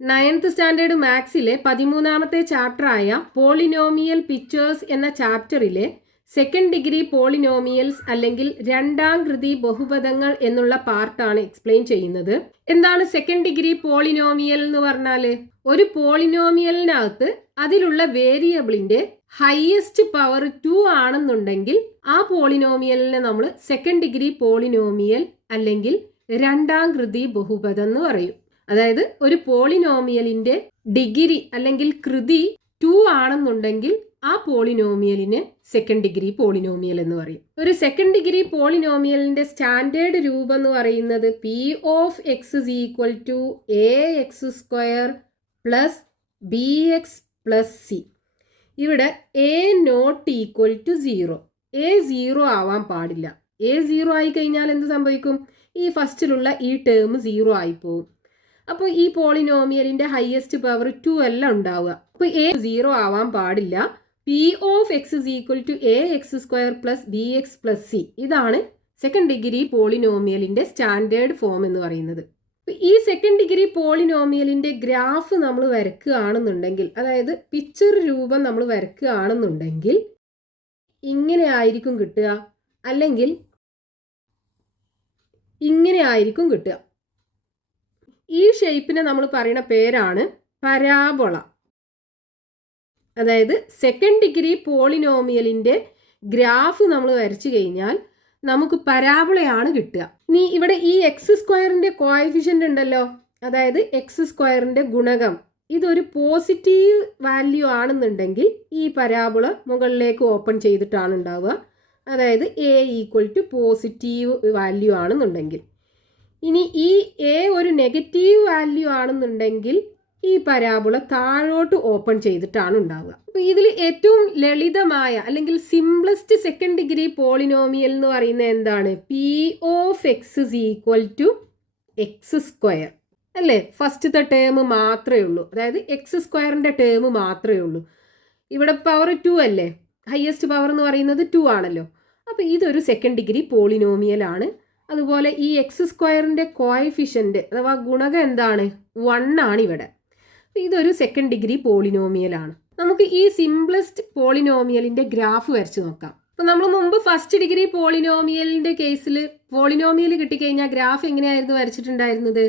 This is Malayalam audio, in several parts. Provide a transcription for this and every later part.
9th സ്റ്റാൻഡേർഡ് മാത്സിലെ 13ാമത്തെ ചാപ്റ്ററായ പോളിനോമിയൽ പിക്ചേഴ്സ് എന്ന ചാപ്റ്ററിലെ സെക്കൻഡ് ഡിഗ്രി പോളിനോമിയൽസ് അല്ലെങ്കിൽ രണ്ടാം കൃതി ബഹുപദങ്ങൾ എന്നുള്ള പാർട്ടാണ് എക്സ്പ്ലെയിൻ ചെയ്യുന്നത്. എന്താണ് സെക്കൻഡ് ഡിഗ്രി പോളിനോമിയൽ എന്ന് പറഞ്ഞാൽ? ഒരു പോളിനോമിയലിനകത്ത് അതിലുള്ള വേരിയബിളിന്റെ ഹയസ്റ്റ് പവർ 2 ആണെന്നുണ്ടെങ്കിൽ ആ പോളിനോമിയലിനെ നമ്മൾ സെക്കൻഡ് ഡിഗ്രി പോളിനോമിയൽ അല്ലെങ്കിൽ രണ്ടാം കൃതി ബഹുപദം എന്ന് പറയും. അതായത് ഒരു പോളിനോമിയലിന്റെ ഡിഗ്രി അല്ലെങ്കിൽ കൃതി 2 ആണെന്നുണ്ടെങ്കിൽ ആ പോളിനോമിയലിന് സെക്കൻഡ് ഡിഗ്രി പോളിനോമിയൽ എന്ന് പറയും. ഒരു സെക്കൻഡ് ഡിഗ്രി പോളിനോമിയലിന്റെ സ്റ്റാൻഡേർഡ് രൂപം എന്ന് പറയുന്നത് P of X is equal to A X square plus B X plus C. ഇവിടെ A not equal to 0. A 0 ആവാൻ പാടില്ല. എ 0 ആയി കഴിഞ്ഞാൽ എന്ത് സംഭവിക്കും? ഈ ഫസ്റ്റിലുള്ള ഈ ടേം 0 ആയിപ്പോവും. അപ്പോൾ ഈ പോളിനോമിയലിന്റെ ഹയസ്റ്റ് പവർ 2 അല്ല ഉണ്ടാവുക. അപ്പോൾ എ 0 ആവാൻ പാടില്ല. P of X is equal to A X square plus B X plus C. ഇതാണ് സെക്കൻഡ് ഡിഗ്രി പോളിനോമിയലിന്റെ സ്റ്റാൻഡേർഡ് ഫോം എന്ന് പറയുന്നത്. ഈ സെക്കൻഡ് ഡിഗ്രി പോളിനോമിയലിന്റെ ഗ്രാഫ് നമ്മൾ വരയ്ക്കുകയാണെന്നുണ്ടെങ്കിൽ, അതായത് പിക്ചർ രൂപം നമ്മൾ വരയ്ക്കുകയാണെന്നുണ്ടെങ്കിൽ ഇങ്ങനെ ആയിരിക്കും കിട്ടുക, അല്ലെങ്കിൽ ഇങ്ങനെ ആയിരിക്കും കിട്ടുക. ഈ ഷേപ്പിനെ നമ്മൾ പറയുന്ന പേരാണ് പരാബോള. അതായത് സെക്കൻഡ് ഡിഗ്രി പോളിനോമിയലിന്റെ ഗ്രാഫ് നമ്മൾ വരച്ചു കഴിഞ്ഞാൽ നമുക്ക് പരാബോളയാണ് കിട്ടുക. ഇനി ഇവിടെ ഈ എക്സ് സ്ക്വയറിന്റെ കോഎഫിഷ്യന്റ് ഉണ്ടല്ലോ, അതായത് എക്സ് സ്ക്വയറിന്റെ ഗുണകം, ഇതൊരു പോസിറ്റീവ് വാല്യൂ ആണെന്നുണ്ടെങ്കിൽ ഈ പരാബോള മുകളിലേക്ക് ഓപ്പൺ ചെയ്തിട്ടാണ് ഉണ്ടാവുക. അതായത് A equal to positive value ആണെന്നുണ്ടെങ്കിൽ. ഇനി ഈ എ ഒരു നെഗറ്റീവ് വാല്യൂ ആണെന്നുണ്ടെങ്കിൽ ഈ പരാബോള താഴോട്ട് ഓപ്പൺ ചെയ്തിട്ടാണ് ഉണ്ടാവുക. അപ്പോൾ ഇതിൽ ഏറ്റവും ലളിതമായ അല്ലെങ്കിൽ സിംപ്ലസ്റ്റ് സെക്കൻഡ് ഡിഗ്രി പോളിനോമിയൽ എന്ന് പറയുന്നത് എന്താണ്? P of X is equal to X square അല്ലേ? ഫസ്റ്റത്തെ ടേം മാത്രമേ ഉള്ളൂ, അതായത് എക്സ് സ്ക്വയറിൻ്റെ ടേം മാത്രമേ ഉള്ളൂ. ഇവിടെ പവർ 2 അല്ലേ? ഹയസ്റ്റ് പവർ എന്ന് പറയുന്നത് 2 ആണല്ലോ. അപ്പോൾ ഇതൊരു സെക്കൻഡ് ഡിഗ്രി പോളിനോമിയൽ ആണ്. അതുപോലെ ഈ എക്സ് സ്ക്വയറിൻ്റെ കോഎഫിഷ്യൻ്റ് അഥവാ ഗുണകം എന്താണ്? 1 ആണ് ഇവിടെ. ഇതൊരു സെക്കൻഡ് ഡിഗ്രി പോളിനോമിയലാണ്. നമുക്ക് ഈ സിംപ്ലസ്റ്റ് പോളിനോമിയലിൻ്റെ ഗ്രാഫ് വരച്ച് നോക്കാം. അപ്പോൾ നമ്മൾ മുമ്പ് ഫസ്റ്റ് ഡിഗ്രി പോളിനോമിയലിൻ്റെ കേസിൽ പോളിനോമിയൽ കിട്ടിക്കഴിഞ്ഞാൽ ഗ്രാഫ് എങ്ങനെയായിരുന്നു വരച്ചിട്ടുണ്ടായിരുന്നത്?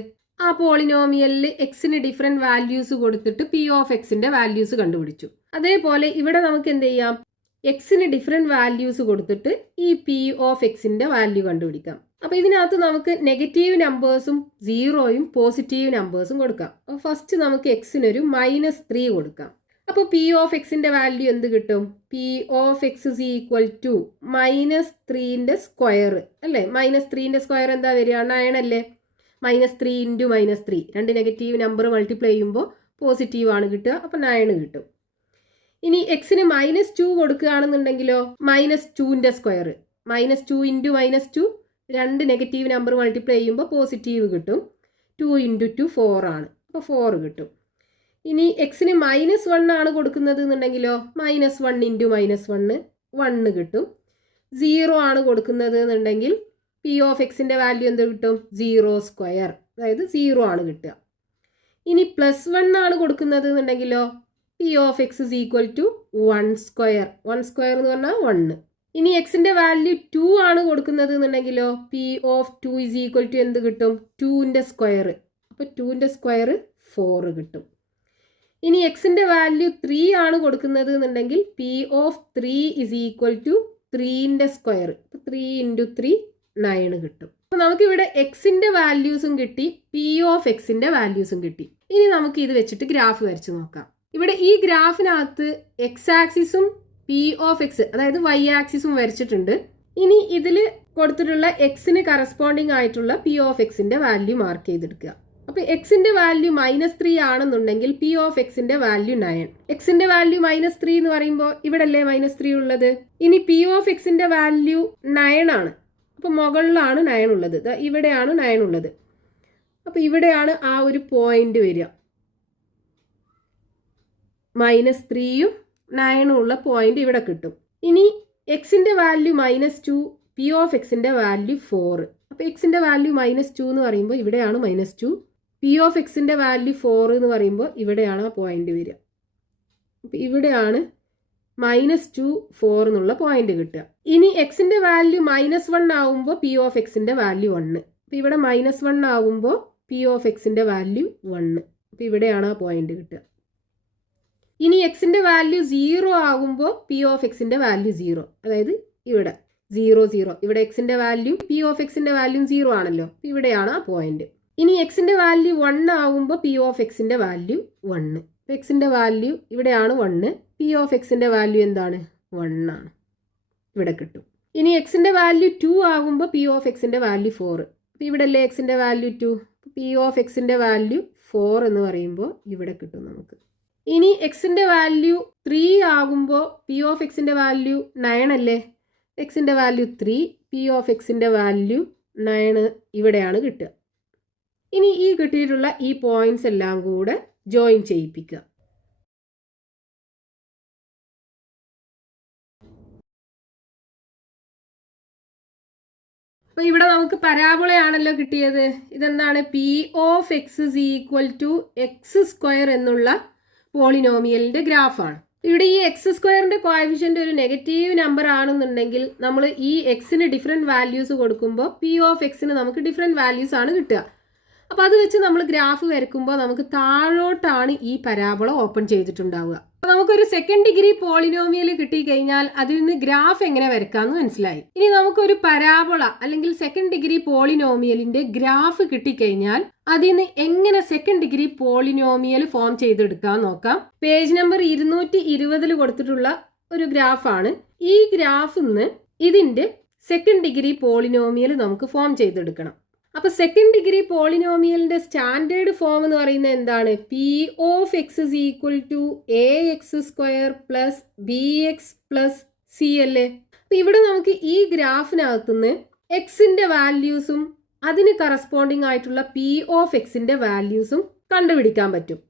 ആ പോളിനോമിയലിൽ എക്സിന് ഡിഫറെൻറ്റ് വാല്യൂസ് കൊടുത്തിട്ട് പി ഓഫ് എക്സിൻ്റെ വാല്യൂസ് കണ്ടുപിടിച്ചു. അതേപോലെ ഇവിടെ നമുക്ക് എന്ത് ചെയ്യാം? എക്സിന് ഡിഫറെൻറ്റ് വാല്യൂസ് കൊടുത്തിട്ട് ഈ പി ഓഫ് എക്സിൻ്റെ വാല്യൂ കണ്ടുപിടിക്കാം. അപ്പോൾ ഇതിനകത്ത് നമുക്ക് നെഗറ്റീവ് നമ്പേഴ്സും 0യും പോസിറ്റീവ് നമ്പേഴ്സും കൊടുക്കാം. അപ്പോൾ ഫസ്റ്റ് നമുക്ക് എക്സിനൊരു -3 കൊടുക്കാം. അപ്പോൾ പി ഓഫ് എക്സിൻ്റെ വാല്യൂ എന്ത് കിട്ടും? P of X is equal to -3ൻ്റെ സ്ക്വയർ അല്ലേ? -3ൻ്റെ സ്ക്വയർ എന്താ വരിക? 9 അല്ലേ? -3 ഇൻറ്റു -3, രണ്ട് നെഗറ്റീവ് നമ്പർ മൾട്ടിപ്ലൈ ചെയ്യുമ്പോൾ പോസിറ്റീവ് ആണ് കിട്ടുക. അപ്പോൾ 9 കിട്ടും. ഇനി എക്സിന് -2 കൊടുക്കുകയാണെന്നുണ്ടെങ്കിലോ, -2ൻ്റെ സ്ക്വയർ, -2 ഇൻറ്റു -2, രണ്ട് നെഗറ്റീവ് നമ്പർ മൾട്ടിപ്ലൈ ചെയ്യുമ്പോൾ പോസിറ്റീവ് കിട്ടും. 2 ഇൻറ്റു 2 4 ആണ്. അപ്പോൾ 4 കിട്ടും. ഇനി എക്സിന് -1 ആണ് കൊടുക്കുന്നത് എന്നുണ്ടെങ്കിലോ, -1 ഇൻറ്റു -1 1 കിട്ടും. 0 ആണ് കൊടുക്കുന്നത് എന്നുണ്ടെങ്കിൽ പി ഓഫ് എക്സിൻ്റെ വാല്യൂ എന്ത് കിട്ടും? 0 സ്ക്വയർ, അതായത് 0 ആണ് കിട്ടുക. ഇനി +1 ആണ് കൊടുക്കുന്നത് എന്നുണ്ടെങ്കിലോ, P of X is equal to 1 square. 1 square എന്ന് പറഞ്ഞാൽ 1. ഇനി എക്സിൻ്റെ വാല്യൂ 2 ആണ് കൊടുക്കുന്നത് എന്നുണ്ടെങ്കിലോ, P of 2 is equal to എന്ത് കിട്ടും? 2ൻ്റെ സ്ക്വയർ. അപ്പോൾ 2ൻ്റെ സ്ക്വയർ 4 കിട്ടും. ഇനി എക്സിൻ്റെ വാല്യൂ 3 ആണ് കൊടുക്കുന്നത് എന്നുണ്ടെങ്കിൽ P of 3 is equal to 3ൻ്റെ സ്ക്വയർ. അപ്പോൾ 3 ഇൻറ്റു 3 9 കിട്ടും. അപ്പോൾ നമുക്കിവിടെ എക്സിൻ്റെ വാല്യൂസും കിട്ടി, പി ഓഫ് എക്സിൻ്റെ വാല്യൂസും കിട്ടി. ഇനി നമുക്ക് ഇത് വെച്ചിട്ട് ഗ്രാഫ് വരച്ച് നോക്കാം. ഇവിടെ ഈ ഗ്രാഫിനകത്ത് എക്സ് ആക്സിസും പി ഓഫ് എക്സ്, അതായത് വൈ ആക്സിസും വരച്ചിട്ടുണ്ട്. ഇനി ഇതിൽ കൊടുത്തിട്ടുള്ള എക്സിന് കറസ്പോണ്ടിങ് ആയിട്ടുള്ള പി ഓഫ് എക്സിൻ്റെ വാല്യൂ മാർക്ക് ചെയ്തെടുക്കുക. അപ്പോൾ എക്സിൻ്റെ വാല്യൂ -3 ആണെന്നുണ്ടെങ്കിൽ പി ഓഫ് എക്സിൻ്റെ വാല്യൂ 9. എക്സിൻ്റെ വാല്യൂ -3 എന്ന് പറയുമ്പോൾ ഇവിടെ അല്ലേ -3 ഉള്ളത്. ഇനി പി ഓഫ് എക്സിൻ്റെ വാല്യൂ 9 ആണ്. അപ്പോൾ മുകളിലാണ് 9 ഉള്ളത്, ഇവിടെയാണ് 9 ഉള്ളത്. അപ്പോൾ ഇവിടെയാണ് ആ ഒരു പോയിന്റ് വരിക. -3യും 9 ഉള്ള പോയിന്റ് ഇവിടെ കിട്ടും. ഇനി എക്സിൻ്റെ വാല്യൂ -2, പി ഓഫ് എക്സിൻ്റെ വാല്യൂ 4. അപ്പോൾ എക്സിൻ്റെ വാല്യൂ -2 എന്ന് പറയുമ്പോൾ ഇവിടെയാണ് -2, പി ഓഫ് എക്സിൻ്റെ വാല്യൂ 4 എന്ന് പറയുമ്പോൾ ഇവിടെയാണ് ആ പോയിന്റ് വരിക. അപ്പോൾ ഇവിടെയാണ് -2 4 എന്നുള്ള പോയിന്റ് കിട്ടുക. ഇനി എക്സിൻ്റെ വാല്യൂ -1 ആവുമ്പോൾ പി ഓഫ് എക്സിൻ്റെ വാല്യൂ 1. അപ്പോൾ ഇവിടെ -1 ആവുമ്പോൾ പി ഓഫ് എക്സിൻ്റെ വാല്യൂ 1. അപ്പോൾ ഇവിടെയാണ് ആ പോയിന്റ് കിട്ടുക. ഇനി എക്സിൻ്റെ വാല്യൂ 0 ആകുമ്പോൾ പി ഓഫ് എക്സിൻ്റെ വാല്യൂ 0. അതായത് ഇവിടെ 0 0. ഇവിടെ എക്സിൻ്റെ വാല്യൂ പി ഓഫ് എക്സിൻ്റെ വാല്യൂ 0 ആണല്ലോ. ഇവിടെയാണ് ആ പോയിന്റ്. ഇനി എക്സിൻ്റെ വാല്യൂ 1 ആകുമ്പോൾ പി ഓഫ് എക്സിൻ്റെ വാല്യൂ 1. എക്സിൻ്റെ വാല്യൂ ഇവിടെയാണ് 1. പി ഓഫ് എക്സിൻ്റെ വാല്യൂ എന്താണ്? 1 ആണ്. ഇവിടെ കിട്ടും. ഇനി എക്സിൻ്റെ വാല്യൂ 2 ആകുമ്പോൾ പി ഓഫ് എക്സിൻ്റെ വാല്യൂ 4. അപ്പോൾ ഇവിടെ അല്ലേ എക്സിൻ്റെ വാല്യൂ 2. പി ഓഫ് എക്സിൻ്റെ വാല്യൂ 4 എന്ന് പറയുമ്പോൾ ഇവിടെ കിട്ടും നമുക്ക്. ഇനി എക്സിൻ്റെ വാല്യൂ 3 ആകുമ്പോൾ പി ഓഫ് എക്സിൻ്റെ വാല്യൂ 9 അല്ലേ? എക്സിൻ്റെ വാല്യൂ 3, പി ഓഫ് എക്സിൻ്റെ വാല്യൂ 9 ഇവിടെയാണ് കിട്ടുക. ഇനി ഈ കിട്ടിയിട്ടുള്ള ഈ പോയിന്റ്സ് എല്ലാം കൂടെ ജോയിൻ ചെയ്യിപ്പിക്കുക. അപ്പോൾ ഇവിടെ നമുക്ക് പരാബോളയാണല്ലോ കിട്ടിയത്. ഇതെന്താണ്? P of X is equal to X square എന്നുള്ള പോളിനോമിയലിൻ്റെ ഗ്രാഫാണ്. ഇവിടെ ഈ എക്സ് സ്ക്വയറിൻ്റെ കോഎഫിഷ്യൻ്റ് ഒരു നെഗറ്റീവ് നമ്പർ ആണെന്നുണ്ടെങ്കിൽ നമ്മൾ ഈ എക്സിന് ഡിഫറെൻറ്റ് വാല്യൂസ് കൊടുക്കുമ്പോൾ പി ഓഫ് എക്സിന് നമുക്ക് ഡിഫറെൻറ്റ് വാല്യൂസ് ആണ് കിട്ടുക. അപ്പോൾ അത് വെച്ച് നമ്മൾ ഗ്രാഫ് വരയ്ക്കുമ്പോൾ നമുക്ക് താഴോട്ടാണ് ഈ പരാബോള ഓപ്പൺ ചെയ്തിട്ടുണ്ടാവുക. അപ്പോൾ നമുക്കൊരു സെക്കൻഡ് ഡിഗ്രി പോളിനോമിയൽ കിട്ടിക്കഴിഞ്ഞാൽ അതിൽ നിന്ന് ഗ്രാഫ് എങ്ങനെ വരയ്ക്കാമെന്ന് മനസ്സിലായി. ഇനി നമുക്കൊരു പരാബോള അല്ലെങ്കിൽ സെക്കൻഡ് ഡിഗ്രി പോളിനോമിയലിൻ്റെ ഗ്രാഫ് കിട്ടിക്കഴിഞ്ഞാൽ അതിൽ നിന്ന് എങ്ങനെ സെക്കൻഡ് ഡിഗ്രി പോളിനോമിയൽ ഫോം ചെയ്തെടുക്കാൻ നോക്കാം. പേജ് നമ്പർ 220 കൊടുത്തിട്ടുള്ള ഒരു ഗ്രാഫാണ്. ഈ ഗ്രാഫിൽ നിന്ന് ഇതിൻ്റെ സെക്കൻഡ് ഡിഗ്രി പോളിനോമിയൽ നമുക്ക് ഫോം ചെയ്തെടുക്കണം. അപ്പോൾ സെക്കൻഡ് ഡിഗ്രി പോളിനോമിയലിൻ്റെ സ്റ്റാൻഡേർഡ് ഫോം എന്ന് പറയുന്നത് എന്താണ്? P of X is equal to A X square plus B X plus C അല്ലേ? അപ്പോൾ ഇവിടെ നമുക്ക് ഈ ഗ്രാഫിനകത്തുനിന്ന് എക്സിൻ്റെ വാല്യൂസും അതിന് കറസ്പോണ്ടിങ് ആയിട്ടുള്ള പി ഓഫ് എക്സിൻ്റെ വാല്യൂസും കണ്ടുപിടിക്കാൻ പറ്റും.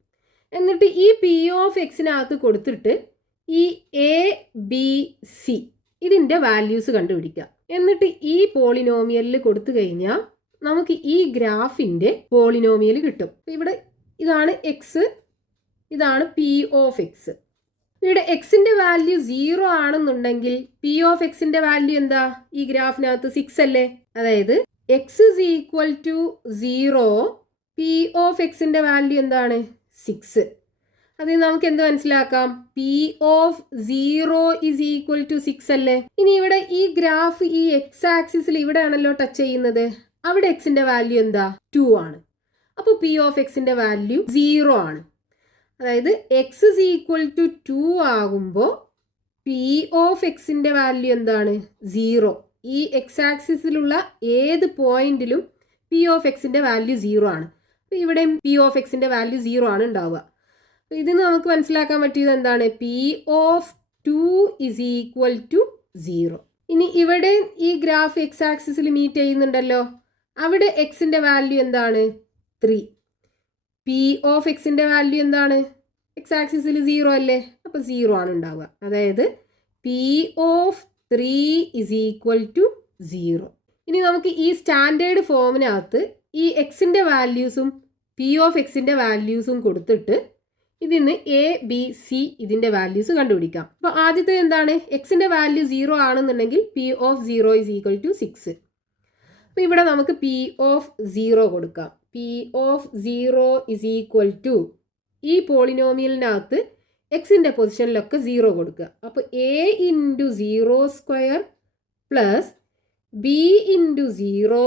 എന്നിട്ട് ഈ പി ഓഫ് എക്സിനകത്ത് കൊടുത്തിട്ട് ഈ എ ബി സി ഇതിൻ്റെ വാല്യൂസ് കണ്ടുപിടിക്കുക. എന്നിട്ട് ഈ പോളിനോമിയലിൽ കൊടുത്തു കഴിഞ്ഞാൽ നമുക്ക് ഈ ഗ്രാഫിൻ്റെ പോളിനോമിയൽ കിട്ടും. ഇവിടെ ഇതാണ് എക്സ്, ഇതാണ് പി ഓഫ് എക്സ്. ഇവിടെ എക്സിൻ്റെ വാല്യൂ 0 ആണെന്നുണ്ടെങ്കിൽ പി ഓഫ് എക്സിൻ്റെ വാല്യൂ എന്താ? ഈ ഗ്രാഫിനകത്ത് 6 അല്ലേ? അതായത് X is equal to 0, P of എക്സിൻ്റെ വാല്യൂ എന്താണ്? 6. അതിൽ നമുക്ക് എന്ത് മനസ്സിലാക്കാം? P of 0 is equal to 6 അല്ലേ? ഇനി ഇവിടെ ഈ ഗ്രാഫ് ഈ എക്സ് ആക്സിസിൽ ഇവിടെയാണല്ലോ ടച്ച് ചെയ്യുന്നത്. അവിടെ എക്സിൻ്റെ വാല്യൂ എന്താ? 2 ആണ്. അപ്പോൾ പി ഓഫ് എക്സിൻ്റെ വാല്യൂ 0 ആണ്. അതായത് എക്സ് ഇസ് ഈക്വൽ ടു 2 ആകുമ്പോൾ പി ഓഫ് എക്സിൻ്റെ വാല്യൂ എന്താണ്? 0. ഈ എക്സ് ആക്സിസിലുള്ള ഏത് പോയിന്റിലും പി ഓഫ് എക്സിൻ്റെ വാല്യൂ 0 ആണ്. അപ്പോൾ ഇവിടെയും പി ഓഫ് എക്സിൻ്റെ വാല്യൂ 0 ആണ് ഉണ്ടാവുക. അപ്പോൾ ഇതിന് നമുക്ക് മനസ്സിലാക്കാൻ പറ്റിയത് എന്താണ്? P of 2 is equal to 0. ഇനി ഇവിടെ ഈ ഗ്രാഫ് എക്സ് ആക്സിസിൽ മീറ്റ് ചെയ്യുന്നുണ്ടല്ലോ. അവിടെ എക്സിൻ്റെ വാല്യൂ എന്താണ്? 3. പി ഓഫ് എക്സിൻ്റെ വാല്യൂ എന്താണ്? എക്സ് ആക്സിസിൽ 0 അല്ലേ? അപ്പോൾ 0 ആണ് ഉണ്ടാവുക. അതായത് P of 3 is equal to 0. ഇനി നമുക്ക് ഈ സ്റ്റാൻഡേർഡ് ഫോമിനകത്ത് ഈ എക്സിൻ്റെ വാല്യൂസും പി ഓഫ് എക്സിൻ്റെ വാല്യൂസും കൊടുത്തിട്ട് ഇതിന്ന് എ ബി സി ഇതിൻ്റെ വാല്യൂസ് കണ്ടുപിടിക്കാം. അപ്പോൾ ആദ്യത്തെ എന്താണ്? എക്സിൻ്റെ വാല്യൂ 0 ആണെന്നുണ്ടെങ്കിൽ P of 0 is equal to 6. അപ്പോൾ ഇവിടെ നമുക്ക് പി ഓഫ് 0 കൊടുക്കാം. P of 0 is equal to ഈ പോളിനോമിയലിനകത്ത് എക്സിൻ്റെ പൊസിഷനിലൊക്കെ 0 കൊടുക്കുക. അപ്പോൾ A into 0 square plus B into 0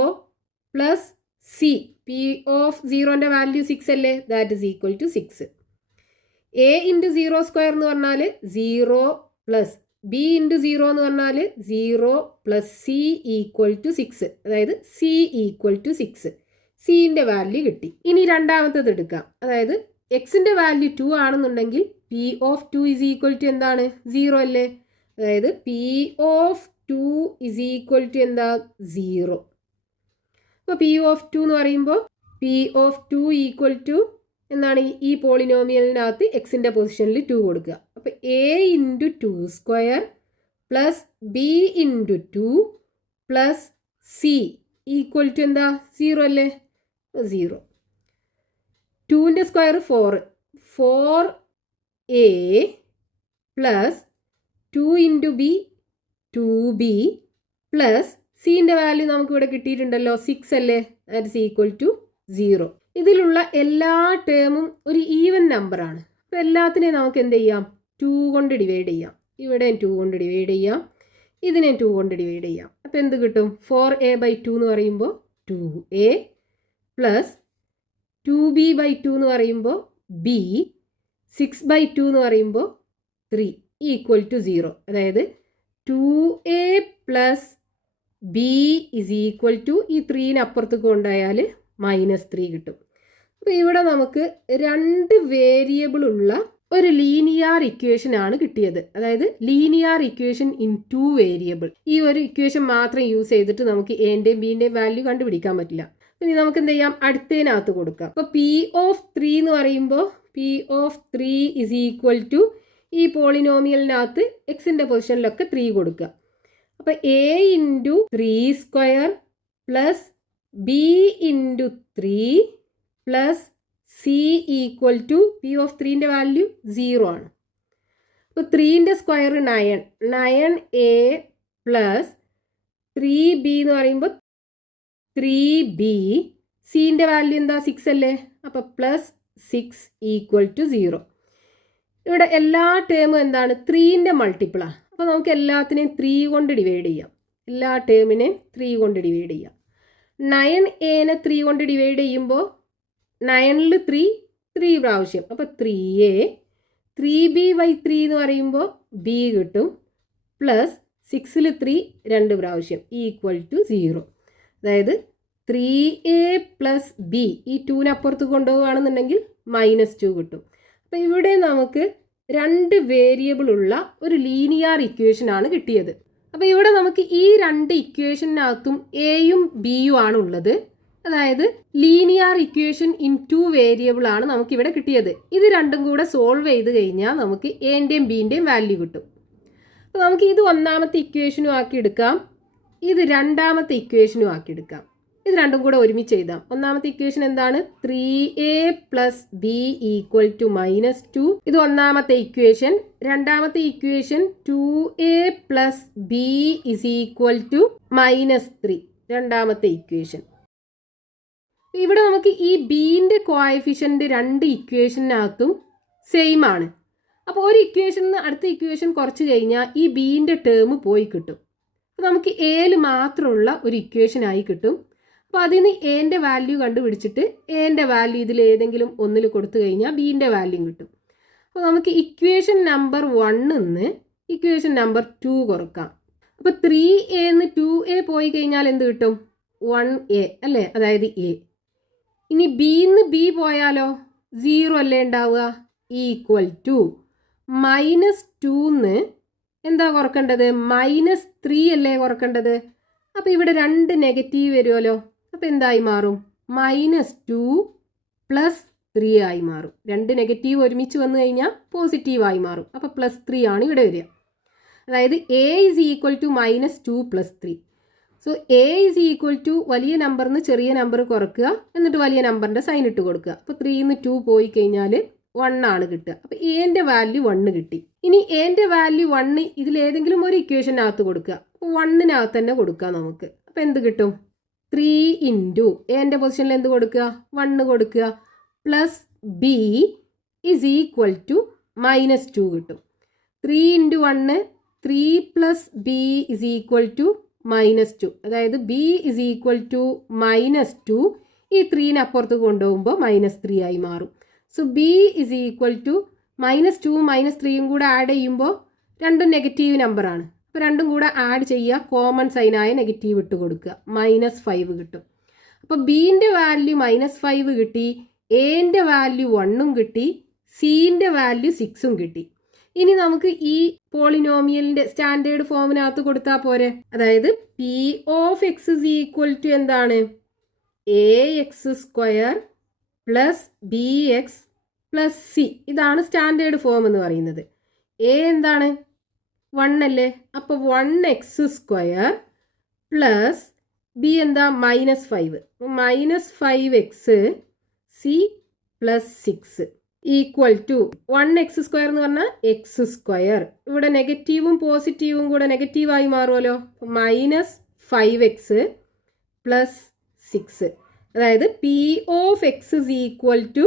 plus C. P of 0ൻ്റെ വാല്യൂ 6 അല്ലേ? That is equal to 6. A into 0 square എന്ന് പറഞ്ഞാൽ 0 പ്ലസ് ബി ഇൻറ്റു 0 എന്ന് പറഞ്ഞാൽ 0 പ്ലസ് സി ഈക്വൽ ടു 6. അതായത് സി ഈക്വൽ ടു 6. സിൻ്റെ വാല്യൂ കിട്ടി. ഇനി രണ്ടാമത്തത് എടുക്കാം. അതായത് എക്സിൻ്റെ വാല്യൂ 2 ആണെന്നുണ്ടെങ്കിൽ P of 2 is equal to എന്താണ്? 0 അല്ലേ? അതായത് P of 2 is equal to എന്താ? 0. അപ്പോൾ പി ഓഫ് 2 എന്ന് പറയുമ്പോൾ പി ഓഫ് 2 ഈക്വൽ ടു എന്താണ്? ഈ പോളിനോമിയലിനകത്ത് എക്സിൻ്റെ പൊസിഷനിൽ 2 കൊടുക്കുക. അപ്പോൾ A into 2 square plus B into 2 plus C equal to എന്താ? 0 അല്ലേ? 0. 2ൻ്റെ square 4a plus 2 into B 2b plus സിൻ്റെ വാല്യൂ നമുക്ക് ഇവിടെ കിട്ടിയിട്ടുണ്ടല്ലോ 6 അല്ലേ, ദാറ്റ് ഈസ് ഈക്വൽ ടു 0. ഇതിലുള്ള എല്ലാ ടേമും ഒരു ഈവൻ നമ്പറാണ്. അപ്പോൾ എല്ലാത്തിനെയും നമുക്ക് എന്ത് ചെയ്യാം, 2 കൊണ്ട് ഡിവൈഡ് ചെയ്യാം. ഇവിടെ 2 കൊണ്ട് ഡിവൈഡ് ചെയ്യാം, ഇതിനെ 2 കൊണ്ട് ഡിവൈഡ് ചെയ്യാം. അപ്പോൾ എന്ത് കിട്ടും, 4a/2 എന്ന് പറയുമ്പോൾ 2a പ്ലസ് 2b/2 എന്ന് പറയുമ്പോൾ b, 6/2 എന്ന് പറയുമ്പോൾ 3 ഈക്വൽ ടു 0. അതായത് 2a plus b is equal to ഈ 3ന് അപ്പുറത്തേക്ക് കൊണ്ടായാൽ -3 കിട്ടും. അപ്പോൾ ഇവിടെ നമുക്ക് 2 വേരിയബിൾ ഉള്ള ഒരു ലീനിയർ ഇക്വേഷൻ ആണ് കിട്ടിയത്. അതായത് ലീനിയർ ഇക്വേഷൻ ഇൻ 2 വേരിയബിൾ. ഈ ഒരു ഇക്വേഷൻ മാത്രം യൂസ് ചെയ്തിട്ട് നമുക്ക് എൻ്റെയും ബിൻ്റെയും വാല്യൂ കണ്ടുപിടിക്കാൻ പറ്റില്ല. ഇനി നമുക്ക് എന്ത് ചെയ്യാം, അടുത്തതിനകത്ത് കൊടുക്കാം. അപ്പോൾ P(3) എന്ന് പറയുമ്പോൾ P(3) ഇസ് ഈക്വൽ ടു ഈ പോളിനോമിയലിനകത്ത് എക്സിൻ്റെ പൊസിഷനിലൊക്കെ 3 കൊടുക്കുക. അപ്പോൾ a into 3² plus b into 3 plus C equal to P(3)ൻ്റെ വാല്യൂ 0 ആണ്. അപ്പോൾ 3ൻ്റെ സ്ക്വയർ 9a പ്ലസ് 3b എന്ന് പറയുമ്പോൾ 3b, സിൻ്റെ വാല്യൂ എന്താ 6 അല്ലേ, അപ്പോൾ പ്ലസ് 6 ഈക്വൽ ടു 0. ഇവിടെ എല്ലാ ടേമും എന്താണ്, 3ൻ്റെ മൾട്ടിപ്പിളാണ്. അപ്പോൾ നമുക്ക് എല്ലാത്തിനെയും 3 കൊണ്ട് ഡിവൈഡ് ചെയ്യാം. എല്ലാ ടേമിനെയും 3 കൊണ്ട് ഡിവൈഡ് ചെയ്യാം. 9a-നെ 3 കൊണ്ട് ഡിവൈഡ് ചെയ്യുമ്പോൾ 9ൽ 3 പ്രാവശ്യം, അപ്പോൾ 3a, 3b/3 എന്ന് പറയുമ്പോൾ b കിട്ടും, പ്ലസ് 6ൽ 3 2 പ്രാവശ്യം ഈക്വൽ ടു 0. അതായത് 3a പ്ലസ് b, ഈ 2ന് അപ്പുറത്ത് കൊണ്ടുപോവുകയാണെന്നുണ്ടെങ്കിൽ -2 കിട്ടും. അപ്പോൾ ഇവിടെ നമുക്ക് 2 വേരിയബിൾ ഉള്ള ഒരു ലീനിയർ ഇക്വേഷൻ ആണ് കിട്ടിയത്. അപ്പോൾ ഇവിടെ നമുക്ക് ഈ 2 ഇക്വേഷനകത്തും എയും ബിയും ആണ് ഉള്ളത്. അതായത് ലീനിയർ ഇക്വേഷൻ ഇൻ 2 വേരിയബിൾ ആണ് നമുക്കിവിടെ കിട്ടിയത്. ഇത് രണ്ടും കൂടെ സോൾവ് ചെയ്ത് കഴിഞ്ഞാൽ നമുക്ക് എൻ്റെയും ബിൻ്റെയും വാല്യൂ കിട്ടും. അപ്പോൾ നമുക്ക് ഇത് ഒന്നാമത്തെ ഇക്വേഷനും ആക്കി എടുക്കാം, ഇത് രണ്ടാമത്തെ ഇക്വേഷനും ആക്കി എടുക്കാം. ഇത് രണ്ടും കൂടെ ഒരുമിച്ച് എഴുതാം. ഒന്നാമത്തെ ഇക്വേഷൻ എന്താണ്, 3a plus B equal to -2. ഇത് ഒന്നാമത്തെ ഇക്വേഷൻ. രണ്ടാമത്തെ equation 2a plus B is equal to -3, രണ്ടാമത്തെ ഇക്വേഷൻ. ഇവിടെ നമുക്ക് ഈ ബിൻ്റെ കോഎഫിഷ്യൻ്റ് 2 ഇക്വേഷനകത്തും സെയിം ആണ്. അപ്പോൾ ഒരു ഇക്വേഷൻ നിന്ന് അടുത്ത ഇക്വേഷൻ കുറച്ച് കഴിഞ്ഞാൽ ഈ ബിൻ്റെ ടേം പോയി കിട്ടും. അപ്പോൾ നമുക്ക് എയിൽ മാത്രമുള്ള ഒരു ഇക്വേഷനായി കിട്ടും. അപ്പോൾ അതിൽ നിന്ന് എൻ്റെ വാല്യൂ കണ്ടുപിടിച്ചിട്ട് എൻ്റെ വാല്യൂ ഇതിൽ ഏതെങ്കിലും ഒന്നിൽ കൊടുത്തു കഴിഞ്ഞാൽ ബിൻ്റെ വാല്യൂ കിട്ടും. അപ്പോൾ നമുക്ക് ഇക്വേഷൻ നമ്പർ 1 നിന്ന് ഇക്വേഷൻ നമ്പർ 2 കുറക്കാം. അപ്പോൾ 3a-ന്ന് 2a പോയി കഴിഞ്ഞാൽ എന്ത് കിട്ടും, 1a അല്ലേ, അതായത് a. ഇനി ബിന്ന് ബി പോയാലോ 0 അല്ലേ ഉണ്ടാവുക, ഈക്വൽ ടു -2ന്ന് എന്താ കുറക്കേണ്ടത്, -3 അല്ലേ കുറക്കേണ്ടത്. അപ്പോൾ ഇവിടെ 2 നെഗറ്റീവ് വരുമല്ലോ. അപ്പോൾ എന്തായി മാറും, -2 പ്ലസ് 3 ആയി മാറും. 2 നെഗറ്റീവ് ഒരുമിച്ച് വന്നു കഴിഞ്ഞാൽ പോസിറ്റീവായി മാറും. അപ്പോൾ +3 ആണ് ഇവിടെ വരിക. അതായത് a is equal to -2 plus 3. So a is equal to വലിയ നമ്പറിന് ചെറിയ നമ്പർ കുറക്കുക, എന്നിട്ട് വലിയ നമ്പറിൻ്റെ സൈൻ ഇട്ട് കൊടുക്കുക. അപ്പോൾ 3ന്ന് 2 പോയി കഴിഞ്ഞാൽ 1 ആണ് കിട്ടുക. അപ്പോൾ എൻ്റെ വാല്യൂ 1 കിട്ടി. ഇനി എൻ്റെ വാല്യൂ 1 ഇതിലേതെങ്കിലും ഒരു ഇക്വേഷനകത്ത് കൊടുക്കുക. അപ്പോൾ 1-നകത്ത് തന്നെ കൊടുക്കുക നമുക്ക്. അപ്പോൾ എന്ത് കിട്ടും, 3 ഇൻറ്റു എൻ്റെ പൊസിഷനിൽ എന്ത് കൊടുക്കുക, 1 കൊടുക്കുക, plus B is equal to -2 കിട്ടും. 3 into 1 3 plus B is equal to -2. അതായത് ബി ഇസ് ഈക്വൽ ടു -2. ഈ 3ന് അപ്പുറത്ത് കൊണ്ടുപോകുമ്പോൾ -3 ആയി മാറും. So B is equal to -2 -3യും കൂടെ ആഡ് ചെയ്യുമ്പോൾ രണ്ടും നെഗറ്റീവ് നമ്പറാണ്. അപ്പോൾ രണ്ടും കൂടെ ആഡ് ചെയ്യുക, കോമൺ സൈനായ നെഗറ്റീവ് ഇട്ട് കൊടുക്കുക, -5 കിട്ടും. അപ്പോൾ ബീൻ്റെ വാല്യൂ -5 കിട്ടി, എൻ്റെ വാല്യൂ 1ഉം കിട്ടി, സിൻ്റെ വാല്യൂ 6ഉം കിട്ടി. ഇനി നമുക്ക് ഈ പോളിനോമിയലിൻ്റെ സ്റ്റാൻഡേർഡ് ഫോമിനകത്ത് കൊടുത്താൽ പോരെ. അതായത് P(x) ഇസ് ഈക്വൽ ടു എന്താണ്, ax² plus bx plus c. ഇതാണ് സ്റ്റാൻഡേർഡ് ഫോം എന്ന് പറയുന്നത്. a എന്താണ്, 1 അല്ലേ, അപ്പോൾ 1x² പ്ലസ് b എന്താ, -5. -5x c plus 6 equal to 1x² എന്ന് പറഞ്ഞാൽ x². ഇവിടെ നെഗറ്റീവും പോസിറ്റീവും കൂടെ നെഗറ്റീവായി മാറുമല്ലോ. -5x plus 6. അതായത് P of X is equal to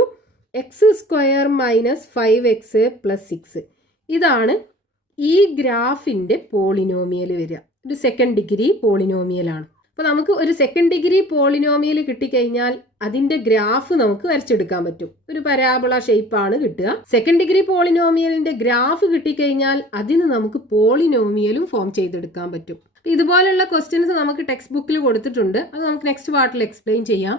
x² minus 5x plus 6. ഇതാണ് ഈ ഗ്രാഫിൻ്റെ പോളിനോമിയൽ വരിക. ഒരു സെക്കൻഡ് ഡിഗ്രി പോളിനോമിയലാണ്. അപ്പോൾ നമുക്ക് ഒരു സെക്കൻഡ് ഡിഗ്രി പോളിനോമിയൽ കിട്ടിക്കഴിഞ്ഞാൽ അതിൻ്റെ ഗ്രാഫ് നമുക്ക് വരച്ചെടുക്കാൻ പറ്റും. ഒരു പരാബോള ഷേപ്പാണ് കിട്ടുക. സെക്കൻഡ് ഡിഗ്രി പോളിനോമിയലിൻ്റെ ഗ്രാഫ് കിട്ടിക്കഴിഞ്ഞാൽ അതിന് നമുക്ക് പോളിനോമിയലും ഫോം ചെയ്തെടുക്കാൻ പറ്റും. ഇതുപോലുള്ള ക്വസ്റ്റ്യൻസ് നമുക്ക് ടെക്സ്റ്റ് ബുക്കിൽ കൊടുത്തിട്ടുണ്ട്. അത് നമുക്ക് നെക്സ്റ്റ് പാർട്ടിൽ എക്സ്പ്ലെയിൻ ചെയ്യാം.